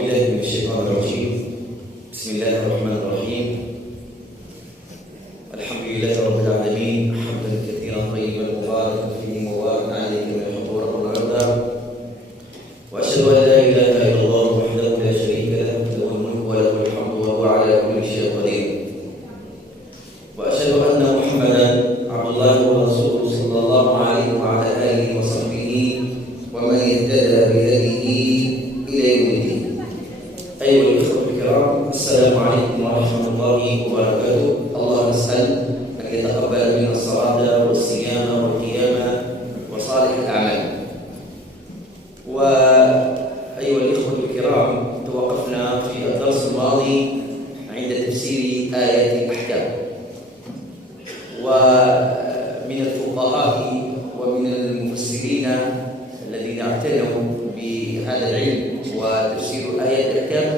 بالله من الشيطان الرجيم. بسم الله الرحمن الرحيم. الحمد لله رب العالمين حمدا كثيرا طيبا مباركا فيه مباركا عليه من الحضور والرضا. واشهد ان لا اله الا الله وحده لا شريك له له الملك وله الحمد وهو على كل شيء قدير. واشهد ان محمدا عبد الله ورسوله صلى الله عليه وعلى اله وصحبه ومن اهتدى بهديه الى يوم الدين. ايها الاخوه الكرام، السلام عليكم ورحمه الله وبركاته. الله نسال ان يتقبل منا الصلاه والصيام والقيام وصالح الاعمال. وايها الاخوه الكرام، توقفنا في الدرس الماضي عند تفسير ايات الاحكام. ومن الفقهاء ومن المفسرين الذين اعتنوا بهذا العلم وتفسير آيات الأحكام،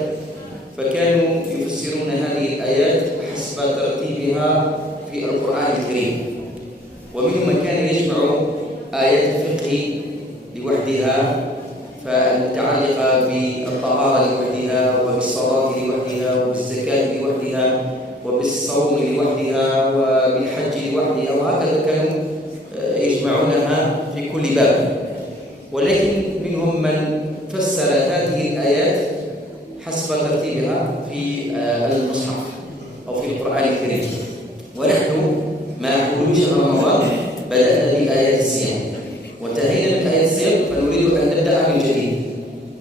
فكانوا يفسرون هذه الآيات حسب ترتيبها في القرآن الكريم. ومنهم من كان يجمع آيات الفقه لوحدها، فالمتعلقة بالطهارة لوحدها، وبالصلاة لوحدها، وبالزكاة لوحدها، وبالصوم لوحدها، وبالحج لوحدها، وهكذا كانوا يجمعونها في كل باب. ولكن منهم من فسر هذه الآيات حسب ترتيبها في المصحف أو في القرآن الكريم. ونحن مع خروج شهر رمضان بدأنا بآيات الصيام، وانتهينا من آيات الصيام، فنريد أن نبدأ من جديد.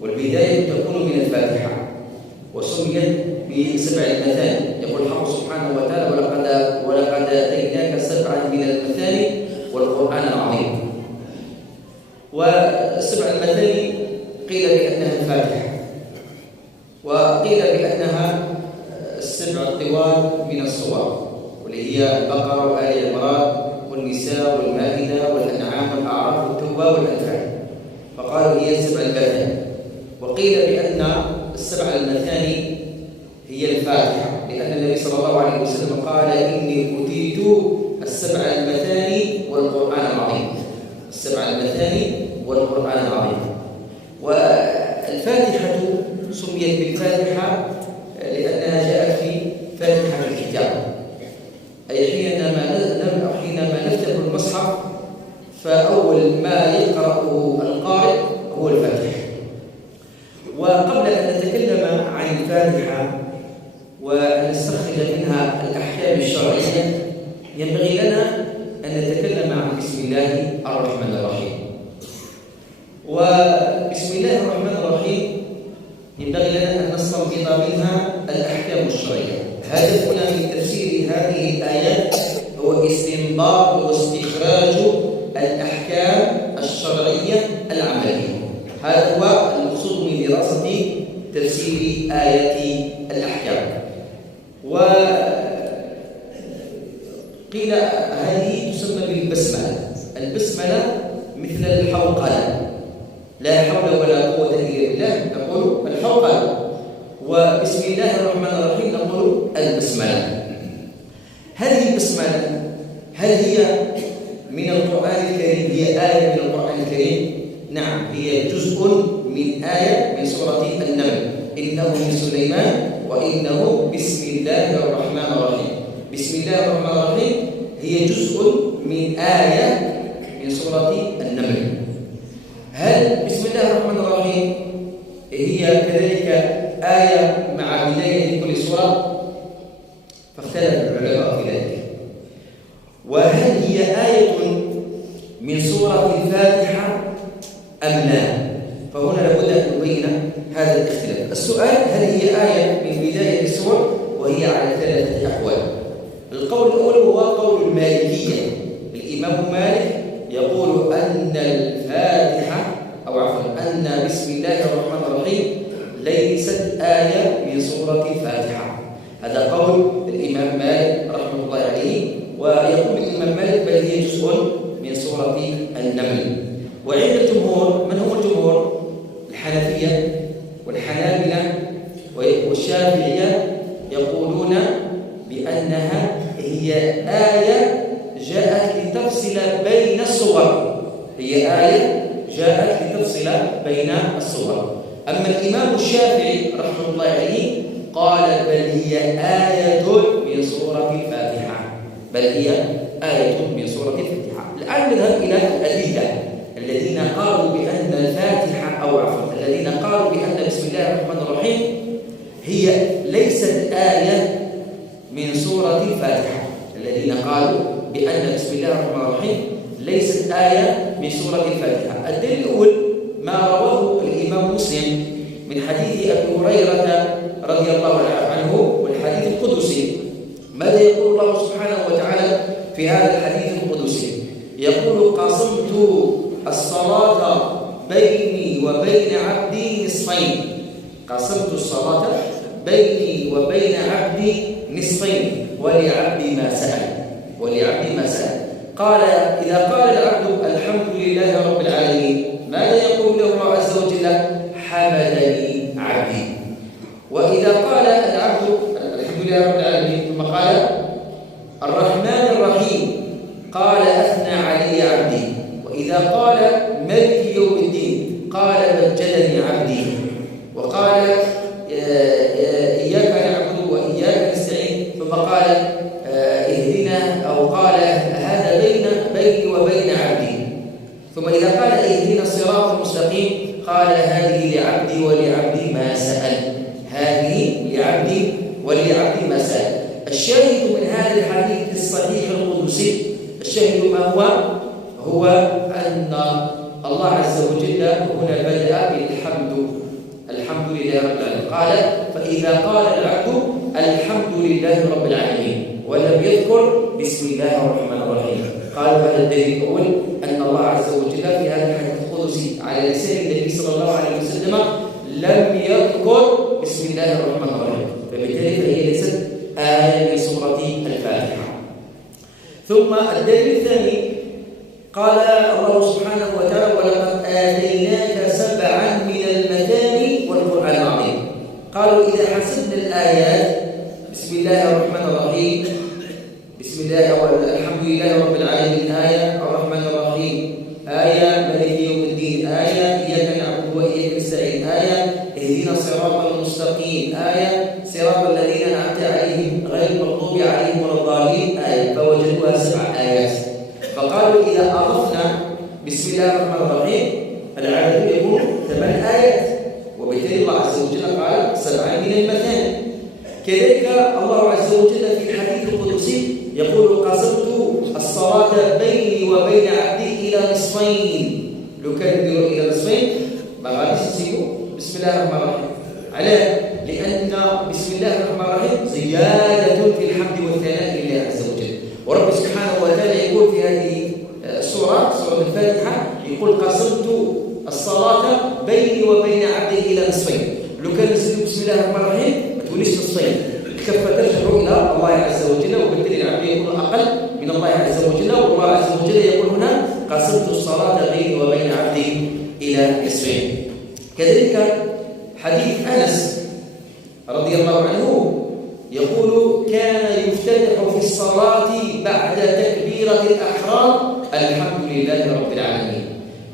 والبداية تكون من الفاتحة، وسميت بسبع المثاني. يقول الحق سبحانه وتعالى: ولقد آتيناك سبعا من المثاني والقرآن العظيم. والسبع المثاني قيل بأنها الفاتحة، وقيل بأنها السبع الطوال من الصور، واللي هي البقرة وآل عمران والنساء والمائدة والأنعام والأعراف والتوبة والأنفال، فقالوا هي السبع المثاني. وقيل بأن السبع المثاني هي الفاتحة، لأن النبي صلى الله عليه وسلم قال: إني أوتيت السبع المثاني والقرآن العظيم. السبع المثاني والقرآن العظيم. والفاتحة سميت بالفاتحة لأنها جاءت في فاتحة الكتاب، أي حينما نفتح المصحف فأول ما يقرأه القارئ هو الفاتحة. وقبل أن نتكلم عن الفاتحة ونستخرج منها الأحكام الشرعية، ينبغي لنا أن نتكلم عن بسم الله الرحمن الرحيم. وبسم الله الرحمن الرحيم ينبغي لنا أن نستنبط منها الأحكام الشرعية. هدفنا من تفسير هذه الآيات هو استنباط واستخراج الأحكام الشرعية العملية. هذا هو المقصود من دراسة تفسير آيات الأحكام. وقيل هذه تسمى بالبسملة. البسملة مثل الحوقلة، لا حول ولا قوة إلا بالله نقول الحوقلة، وبسم الله الرحمن الرحيم نقول البسملة. هذه البسملة هل هي من القرآن الكريم؟ هي آية من القرآن الكريم؟ نعم، هي جزء من آية من سورة النمل: إنه من سليمان وإنه بسم الله الرحمن الرحيم. بسم الله الرحمن الرحيم هي جزء من آية من سورة النمل. هل بسم الله الرحمن الرحيم هي كذلك آية مع بداية كل سورة؟ فاختلف العلماء في ذلك. وهل هي آية من سورة الفاتحة أم لا؟ فهنا لابد أن نبين هذا الاختلاف. السؤال: هل هي آية من بداية السور؟ وهي على ثلاثة أحوال. القول الأول هو قول المالكية. الإمام مالك يقول أن الفاتحة أن بسم الله الرحمن الرحيم ليست آية من سورة الفاتحة. هذا قول الإمام مالك رحمه الله عليه. ويقول الإمام مالك بل هي جزء من سورة النمل. وعند الجمهور، من هم الجمهور؟ الحنفية والحنابلة والشافعية، يقولون بأنها هي آية جاءت لتفصل بين الصور. هي آية جاءت لتفصل بين الصور. أما الإمام الشافعي رحمه الله عليه قال بل هي آية من سورة الفاتحة، بل هي آية من سورة الفاتحة. الآن نذهب إلى الأدلة الذين قالوا بأن الفاتحة أو عفوا الذين قالوا بأن بسم الله الرحمن الرحيم هي ليست آية من سورة الفاتحة، الذين قالوا بأن بسم الله الرحمن الرحيم ليست آية من سورة الفاتحة. الدليل الأول ما رواه الإمام مسلم من حديث أبي هريرة رضي الله عنه والحديث القدسي. ماذا يقول الله سبحانه وتعالى في هذا الحديث القدسي؟ يقول قسمت الصلاة بيني وبين عبدي نصفين، قسمت الصلاة بيني وبين عبدي نصفين ولعبدي ما سأل، ولعبدي ما سأل. قال إذا قال العبد الحمد لله رب العالمين ماذا يقول له الله عز وجل؟ حمدني عبدي. وإذا قال العبد الحمد لله رب العالمين ثم قال الرحمن الرحيم قال أثنى علي عبدي. وإذا قال ملك يوم الدين قال مجدني عبدي. وقال إياك نعبد وإياك نستعين ثم قال اهدنا أو قال هذا بيني وبين عبدي. ثم إذا قال اهدنا الصراط المستقيم قال هذه لعبدي ولعبدي ما سأل، هذه لعبدي ولعبدي ما سأل. الشاهد من هذا الحديث الصحيح القدسي، الشاهد ما هو أن الله عز وجل هنا بدأ بالحمد، الحمد لله رب العالمين. قال فإذا قال العبد الحمد لله رب العالمين ولم يذكر بسم الله الرحمن الرحيم، قالوا هذا الدليل الأول أن الله عز وجل في هذا الحديث القدسي على لسان النبي صلى الله عليه وسلم لم يذكر بسم الله الرحمن الرحيم، فبالتالي فهي ليست آية من سورة الفاتحة. ثم الدليل الثاني قال الله سبحانه وتعالى ولقد آتيناك سبعا من المثاني والقرآن العظيم. قالوا إذا حسبنا الآيات بسم الله الرحمن الرحيم، بسم الله الحمد لله رب العالمين آية، الرحمن الرحيم آية، مالك يوم الدين آية، إياك نعبد وإياك نستعين آية، اهدنا الصراط المستقيم آية، صراط الذين أنعمت عليهم غير المغضوب عليهم ولا الضالين آية، فوجدوها 7 آيات. فقالوا إذا أضفنا بسم الله الرحمن الرحيم العدد يكون 8 آيات، وبالتالي الله عز وجل قال 7 من المثاني. كذلك الله عز وجل في الحديث القدسي يقول قسمت الصلاة بيني وبين عبدي إلى نصفين، لو كان يديروا إلى نصفين ما غاديش نسيبوا بسم الله الرحمن الرحيم. علاه؟ لأن بسم الله الرحمن الرحيم زيادة في الحمد والثناء لله عز وجل. ورب سبحانه وتعالى يقول في هذه السورة، سورة الفاتحة، يقول قسمت الصلاة بيني وبين عبدي إلى نصفين. لو كان نسيبوا بسم الله الرحمن الرحيم ما تقوليش نصفين، الكفة ترجع إلى الله عز وجل، وبالتالي العبد يكون أقل من الله عز وجل. والله عز وجل يقول هنا قسمت الصلاة بيني وبين عبدي إلى نصفين. كذلك حديث أنس رضي الله عنه يقول كان يفتتح في الصلاة بعد تكبيرة الإحرام الحمد لله رب العالمين.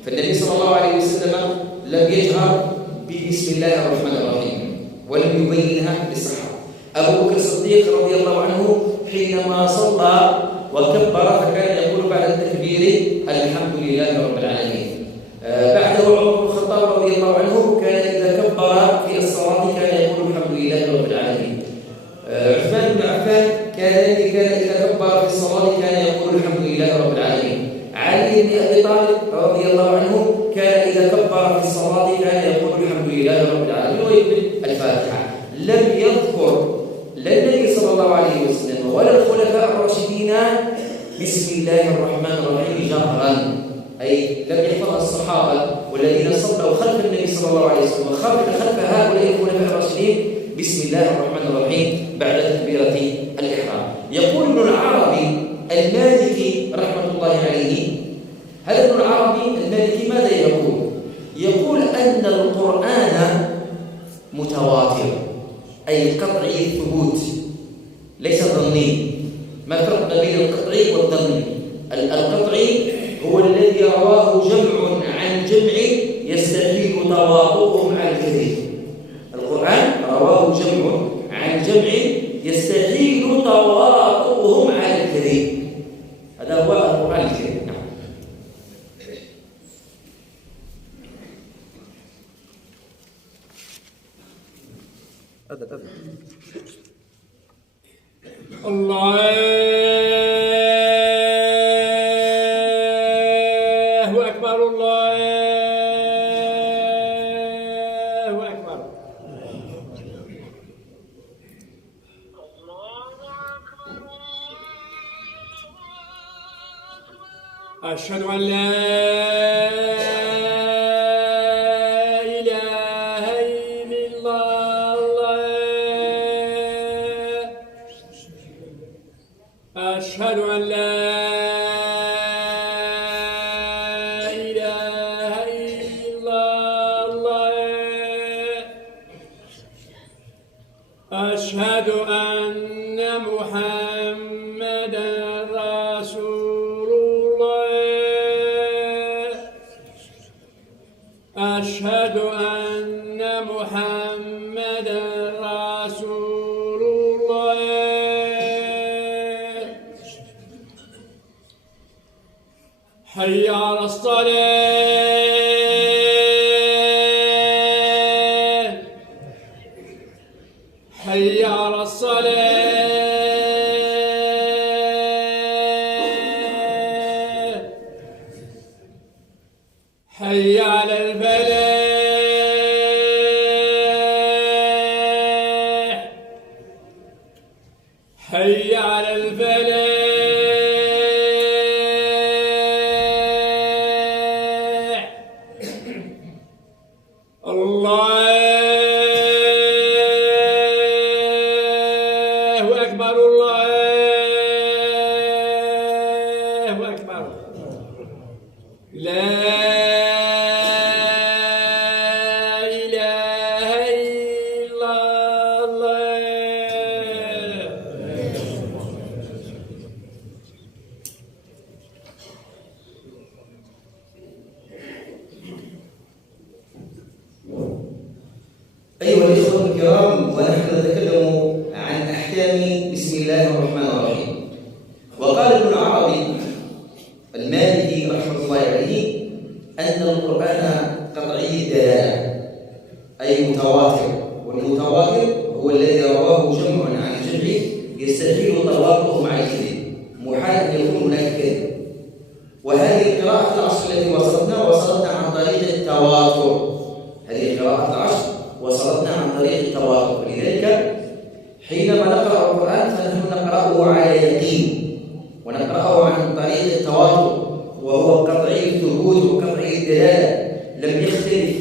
فالنبي صلى الله عليه وسلم لم يجهر ببسم الله الرحمن الرحيم ولم يبينها للصحابة. أبو بكر الصديق رضي الله عنه حينما صلى وكبر فكان يقول بعد التكبير الحمد لله رب العالمين. بعده عمر بن الخطاب رضي الله عنه كان إذا كبر في الصلاة كان يقول الحمد لله رب العالمين. عثمان بن عفان كان إذا كبر في الصلاة كان يقول الحمد لله رب العالمين. علي بن أبي طالب رضي الله عنه كان إذا كبر في الصلاة كان يقول الحمد لله رب العالمين ويقول الفاتحة. لم يذكر لا النبي صلى الله عليه وسلم ولا الخلفاء الراشدين بسم الله الرحمن الرحيم جهرا، أي لم يحفظ الصحابة والذين صلوا خلف النبي صلى الله عليه وسلم خلف هؤلاء الخلفاء الراشدين بسم الله الرحمن الرحيم بعد تكبيرة الإحرام. يقول ابن العربي المالكي رحمة الله عليه، هذا ابن العربي المالكي ماذا يقول؟ يقول أن القرآن متواتر، أي قطعي الثبوت ليس ظني. ما الفرق ما بين القطعي والظني؟ القطعي هو الذي رواه جمع عن جمع يستحيل تواطؤهم على الكذب. القرآن رواه جمع عن جمع يستحيل تواطؤهم على الكذب. هذا هو القرآن الكريم. نعم. الله أكبر الله أكبر. أشهد أن لا إله إلا الله. أشهد أن لا إله إلا الله. أشهد أن محمدًا رسول الله. أشهد أن محمدًا رسول الله. حي على الصلاة. حي على الصلاة. حي على الفلاح. حي على الفلاح. الله أكبر الله أكبر. لا إله إلا الله. أيها الإخوة الكرام، ونحن نتكلم عن أحكام بسم الله الرحمن الرحيم. وقال ابن العربي المالكي رحمه الله عليه أن القرآن قطعي الدلالة أي متواتر، والمتواتر هو الذي رواه جمع عن جمع يستحيل تواطؤهم على الكذب، محال أن يكون هناك كذب. وهذه القراءة العشر التي وصلتنا عن طريق التواتر. هذه القراءة العشر وصلتنا عن طريق التواتر، ولذلك حينما نقرأ القرآن فنحن نقرأه على يقين، ونقرأه عن طريق التواتر، وهو قطعي الثبوت وقطعي الدلالة. لم يختلف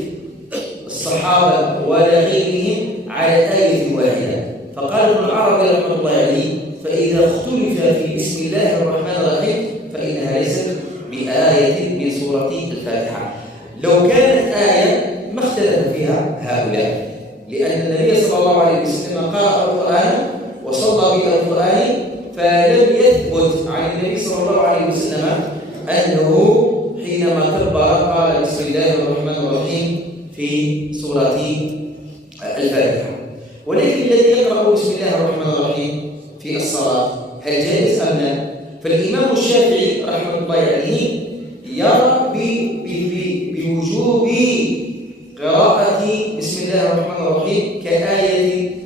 الصحابة ولا غيرهم على آية واحدة. فقال ابن العربي رحمه الله عليه: فإذا اختلف في بسم الله الرحمن الرحيم فإنها ليست بآية من سورة الفاتحة. لو كانت آية ما اختلف فيها هؤلاء، لأن النبي صلى الله عليه وسلم قرأ القرآن وصلى بالقرآن، فلم يثبت عن النبي صلى الله عليه وسلم أنه حينما كبر قال بسم الله الرحمن الرحيم في سورة الفاتحة. ولكن الذي يقرأ بسم الله الرحمن الرحيم في الصلاة هل جائز أم لا؟ فالإمام الشافعي رحمه الله عليه يرى بوجوب قراءة بسم الله الرحمن الرحيم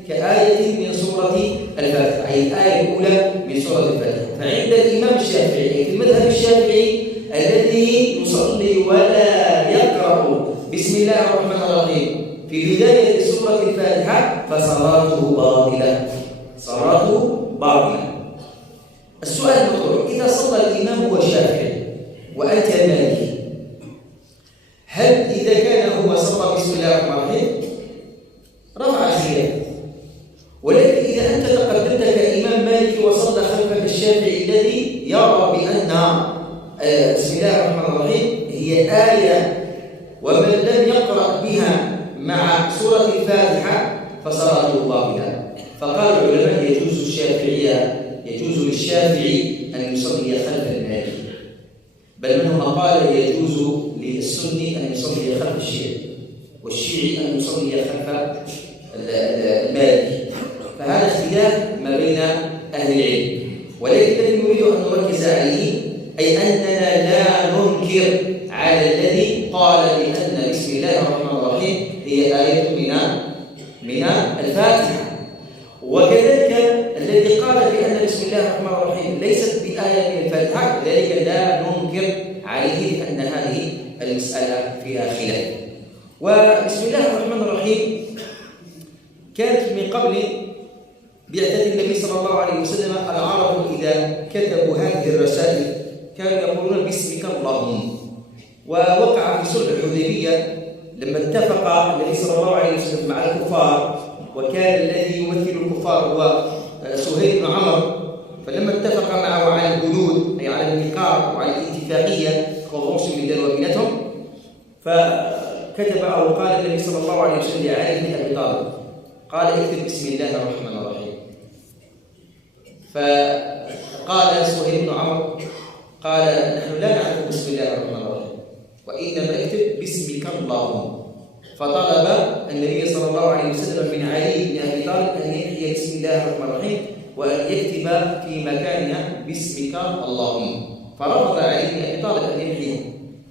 كآية من سورة الفاتحة، أي الآية الأولى من سورة الفاتحة. فعند الإمام الشافعي في المذهب الشافعي الذي يصلي ولا يقرأ بسم الله الرحمن الرحيم في بداية سورة الفاتحة فصلاته باطلة، صلاته باطلة. السؤال المطروح: إذا صلى الإمام هو شافعي وأنت مالكي، هل إذا كان هو صلى بسم الله الرحمن الرحيم رفع خلاف؟ ولكن إذا أنت تقدمت كإمام مالكي وصلى خلفك الشافعي الذي يرى بأن بسم الله الرحمن الرحيم هي آية، ومن لم يقرأ بها مع سورة الفاتحة فصلاته باطلة. فقال العلماء يجوز للشافعي أن يصلي خلف المالكي، بل منهم من قال يجوز للسني أن يصلي خلف الشيعي، والشيعي أن يصلي خلف المالكي. فهذا اختلاف ما بين أهل العلم، ولكن الذي نريد أن نركز عليه أي أننا لا ننكر على الذي قال بأن بسم الله الرحمن الرحيم هي آية من الفاتحة، وكذلك الذي قال بأن بسم الله الرحمن الرحيم ليست بآية من الفاتحة، لذلك لا ننكر عليه أن هذه المسألة فيها خلاف. وبسم الله الرحمن الرحيم كانت من قبل بعثة النبي صلى الله عليه وسلم العرب إذا كتبوا هذه الرسائل كانوا يقولون باسمك اللهم. ووقع في صلح الحديبية لما اتفق النبي صلى الله عليه وسلم مع الكفار، وكان الذي يمثل الكفار هو سهيل بن عمرو، فلما اتفق معه على البنود أي على الميقات وعلى الاتفاقية convention بينهم، فكتب أو قال النبي صلى الله عليه وسلم لعلي بن أبي طالب قال اكتب بسم الله الرحمن الرحيم. فقال سهيل بن عمرو قال نحن لا نعرف بسم الله الرحمن الرحيم وإنما اكتب باسمك اللهم. فطلب النبي صلى الله عليه وسلم من علي بن أبي طالب أن يحيي بسم الله الرحمن الرحيم وأن يكتب في مكانها باسمك اللهم، فرفض علي بن أبي طالب أن يحييه.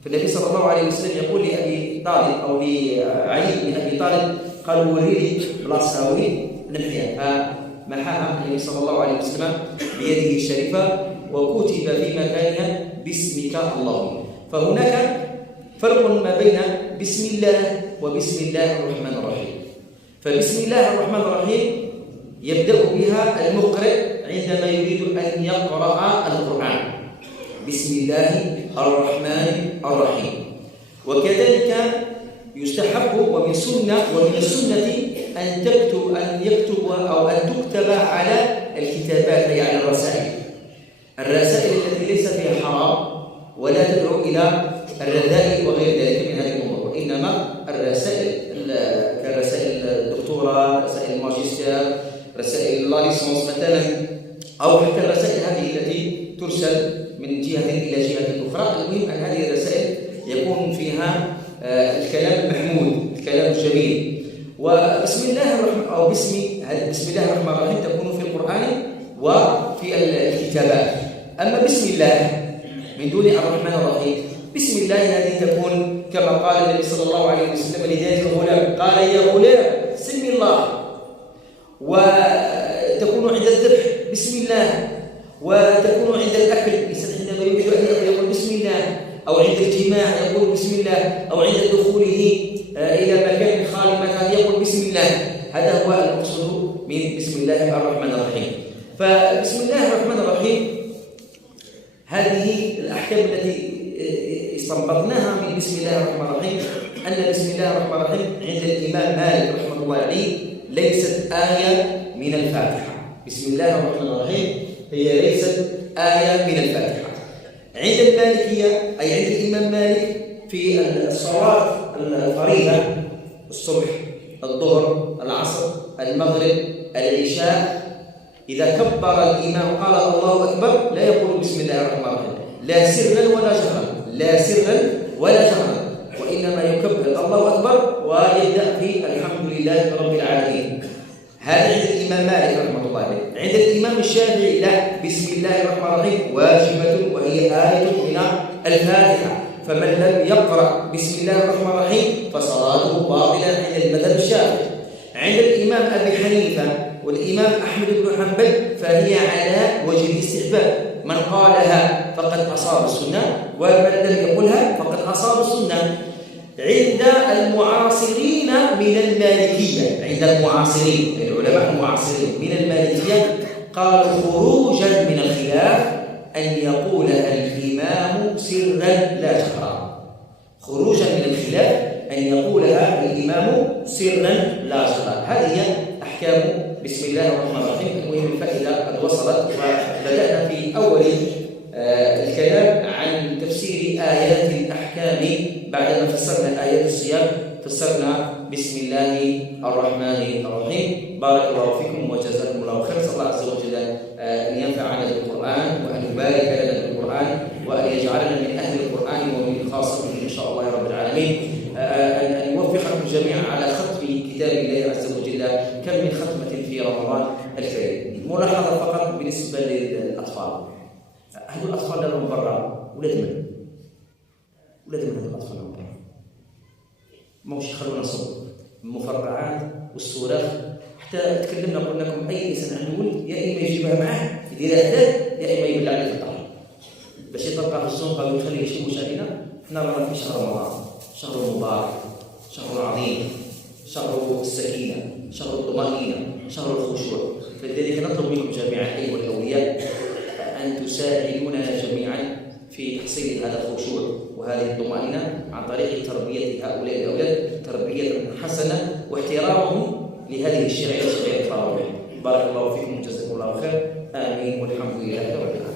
فالنبي صلى الله عليه وسلم يقول لأبي طالب أو لعلي بن أبي طالب قال وريني بلاصة وين نحيها، فمحاها النبي صلى الله عليه وسلم بيده الشريفة وكتب في مكانها باسمك اللهم. فهناك فرق ما بين بسم الله وبسم الله الرحمن الرحيم. فبسم الله الرحمن الرحيم يبدأ بها المقرئ عندما يريد أن يقرأ القرآن، بسم الله الرحمن الرحيم. وكذلك يستحب ومن السنة أن يكتب أو أن تكتب على الكتابات أي على الرسائل التي ليس فيها حرام ولا تدعو إلى الرذائل وغير ذلك من هذه الأمور، وإنما الرسائل كرسائل الدكتوراه، رسائل الماجستير، رسائل لا ليسونس مثلا، أو حتى الرسائل هذه التي ترسل من جهة إلى جهة أخرى. المهم أن هذه الرسائل يكون فيها الكلام المحمود، الكلام الجميل. وبسم الله الرحمن أو بسم الله الرحمن الرحيم تكون في القرآن وفي الكتابات. أما بسم الله من دون الرحمن الرحيم، بسم الله هذه تكون كما قال النبي صلى الله عليه وسلم لذلك الغلام قال يا غلام سم الله، وتكون عند الذبح بسم الله، وتكون عند الأكل حينما يريد أن يأكل يقول بسم الله، أو عند الجماع يقول بسم الله، أو عند دخوله إلى مكان خالي مكان يقول بسم الله. هذا هو المقصود من بسم الله الرحمن الرحيم. فبسم الله الرحمن الرحيم هذه الأحكام التي استنبطناها من بسم الله الرحمن الرحيم أن بسم الله الرحمن الرحيم عند الإمام مالك رحمه الله عليه ليست آية من الفاتحة. بسم الله الرحمن الرحيم هي ليست آية من الفاتحة. عند المالكية أي عند الإمام مالك في الصلاة الفريضة الصبح الظهر العصر المغرب العشاء إذا كبر الإمام قال الله أكبر لا يقول بسم الله الرحمن الرحيم لا سرا ولا جهرا، وإنما يكبر الله أكبر ويبدأ في الحمد لله رب العالمين. هذا عند الإمام مالك رحمه الله عليه. عند الإمام الشافعي لا، بسم الله الرحمن الرحيم واجبة وهي آية من الفاتحة، فمن لم يقرأ بسم الله الرحمن الرحيم فصلاته باطلة عند المذهب الشافعي. عند الإمام أبي حنيفة والإمام أحمد بن حنبل فهي على وجه الاستحباب، من قالها فقد أصاب السنة ومن لم يقلها فقد أصاب السنة. عند المعاصرين من المالكية، عند المعاصرين العلماء المعاصرين من المالكية قالوا خروجا من الخلاف أن يقولها الإمام سرا لا جهرا، خروجا من الخلاف أن يقولها الإمام سرا لا جهرا. هذه هي أحكام بسم الله الرحمن الرحيم. المهم الفائدة قد وصلت، وبدأنا في أول الكلام عن تفسير آيات الأحكام. بعدما فسرنا آيات الصيام فسرنا بسم الله الرحمن الرحيم. بارك الله فيكم وجزاكم الله خير. صلى الله عز وجل أن ينفعنا بالقرآن وأن يبارك لنا بالقرآن وأن يجعلنا من أهل ملاحظة فقط بالنسبة للأطفال. هذو الأطفال لهم برا ولاد من؟ ولاد من هذو الأطفال لهم برا؟ ماهوش يخلونا نصب المفرقعات والصراخ. حتى تكلمنا قلنا لكم أي إنسان عنده ولد يا إما يجيبها معاه يديرها حداد يا إما يبلع عليه في الدار باش يطلقها في الزنقة ويخليه يشوش علينا. حنا رانا في شهر رمضان، شهر مبارك، شهر عظيم، شهر السكينة، شهر الطمأنينة، شهر الخشوع. فلذلك نطلب منكم جميعا أيها الأولياء أن تساعدوننا جميعا في تحصيل هذا الخشوع وهذه الطمأنينة عن طريق تربية هؤلاء الأولاد تربية حسنة واحترامهم لهذه الشعيرة، شعيرة التراويح. بارك الله فيكم وجزاكم الله خير. آمين والحمد لله رب العالمين.